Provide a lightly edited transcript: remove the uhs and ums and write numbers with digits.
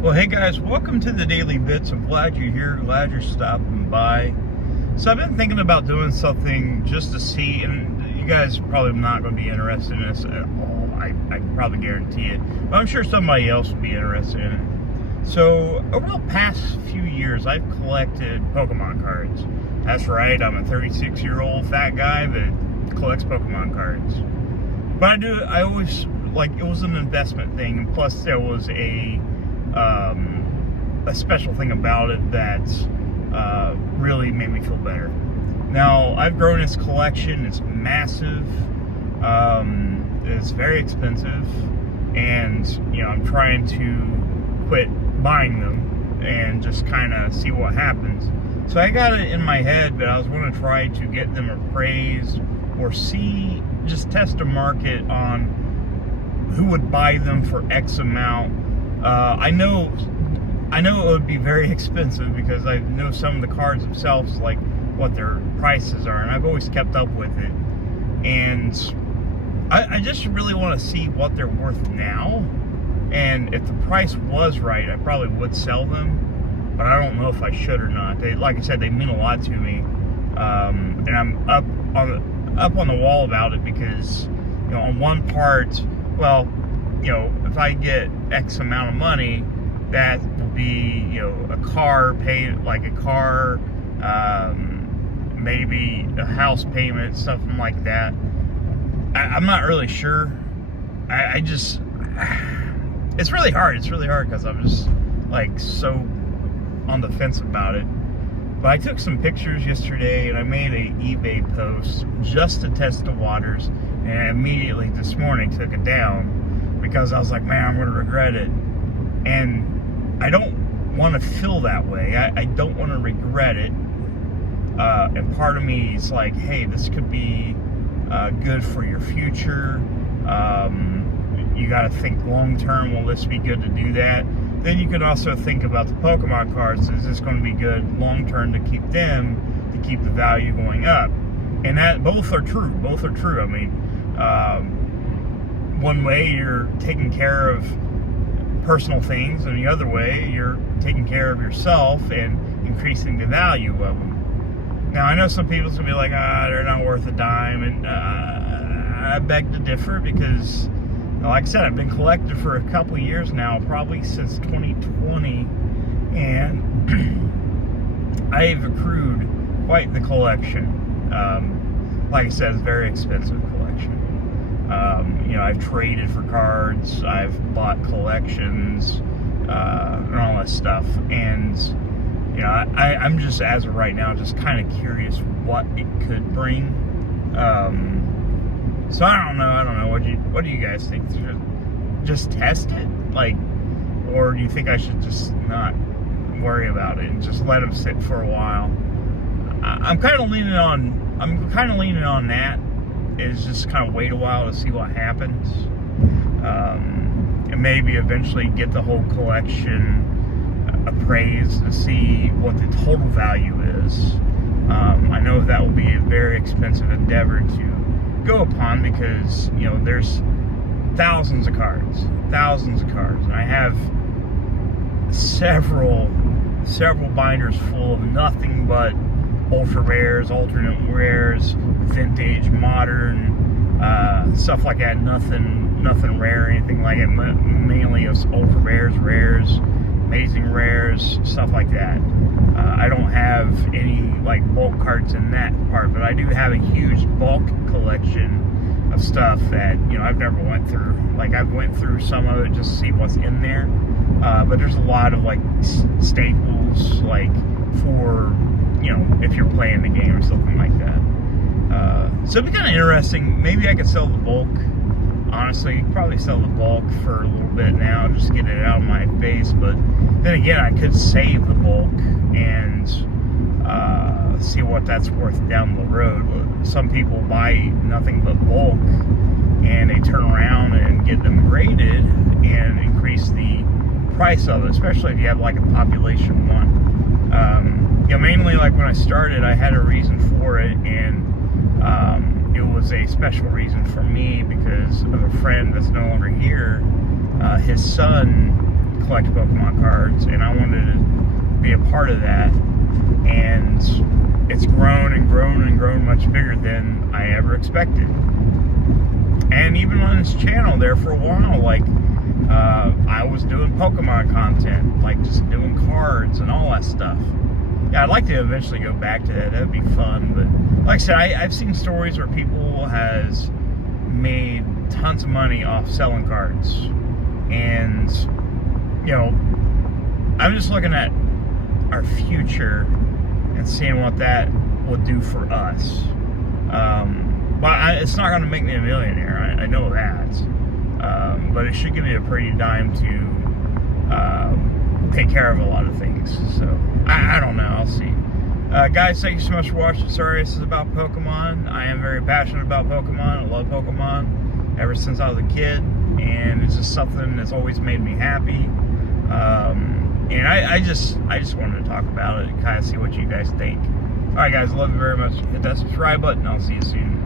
Well, hey guys, welcome to the Daily Bits. I'm glad you're here, glad you're stopping by. So I've been thinking about doing something just to see, and you guys are probably not going to be interested in this at all. I can probably guarantee it. But I'm sure somebody else would be interested in it. So over the past few years, I've collected Pokemon cards. That's right, I'm a 36-year-old fat guy that collects Pokemon cards. But I always, like, it was an investment thing, and plus there was a special thing about it that really made me feel better. Now, I've grown this collection. It's massive. It's very expensive, and I'm trying to quit buying them and just kind of see what happens. So I got it in my head that I was going to try to get them appraised or just test a market on who would buy them for X amount. I know it would be very expensive because I know some of the cards themselves, like what their prices are, and I've always kept up with it. And I just really want to see what they're worth now. And if the price was right, I probably would sell them, but I don't know if I should or not. Like I said, they mean a lot to me, and I'm up on the wall about it because on one part, well, if I get X amount of money, that will be, a car maybe a house payment, something like that. I'm not really sure. I just, it's really hard. It's really hard because I'm just like so on the fence about it. But I took some pictures yesterday and I made a eBay post just to test the waters, and I immediately this morning took it down because I was like, man, I'm going to regret it. And I don't want to feel that way. I don't want to regret it. And part of me is like, hey, this could be good for your future. You got to think long term. Will this be good to do that? Then you can also think about the Pokemon cards. Is this going to be good long term to keep them, to keep the value going up? And that both are true. Both are true. I mean, one way you're taking care of personal things, and the other way you're taking care of yourself and increasing the value of them. Now, I know some people's gonna be like, they're not worth a dime, and I beg to differ because, like I said, I've been collecting for a couple of years now, probably since 2020, and I've accrued quite the collection. Like I said, it's a very expensive collection. I've traded for cards, I've bought collections, and all that stuff. And, I'm just, as of right now, just kind of curious what it could bring. So I don't know. What do you guys think? Just test it? Or do you think I should just not worry about it and just let them sit for a while? I'm kind of leaning on that. Is just kind of wait a while to see what happens, and maybe eventually get the whole collection appraised to see what the total value is. I know that will be a very expensive endeavor to go upon because there's thousands of cards, and I have several binders full of nothing but ultra rares, alternate rares, vintage, modern, stuff like that. Nothing rare or anything like it. Mainly it's ultra rares, amazing rares, stuff like that. I don't have any bulk cards in that part, but I do have a huge bulk collection of stuff that I've never went through. I've went through some of it just to see what's in there, but there's a lot of staples for if you're playing the game or something like that. So it'd be kind of interesting. Maybe I could sell the bulk. Honestly, probably sell the bulk for a little bit now, just to get it out of my face. But then again, I could save the bulk and see what that's worth down the road. Some people buy nothing but bulk, and they turn around and get them graded and increase the price of it, especially if you have a population one. Mainly when I started, I had a reason for it, and it was a special reason for me because of a friend that's no longer here. His son collect Pokemon cards, and I wanted to be a part of that. And it's grown and grown and grown much bigger than I ever expected. And even on this channel there for a while, like, I was doing Pokemon content, like just doing cards and all that stuff. Yeah, I'd like to eventually go back to that. That'd be fun. But like I said, I've seen stories where people has made tons of money off selling cards. And, you know, I'm just looking at our future and seeing what that will do for us. But it's not going to make me a millionaire. I know that. But it should give me a pretty dime to take care of a lot of things. So, I don't know. I'll see. Guys, thank you so much for watching. Sorry, this is about Pokemon. I am very passionate about Pokemon. I love Pokemon ever since I was a kid. And it's just something that's always made me happy. And I just wanted to talk about it and kind of see what you guys think. Alright guys, love you very much. Hit that subscribe button. I'll see you soon.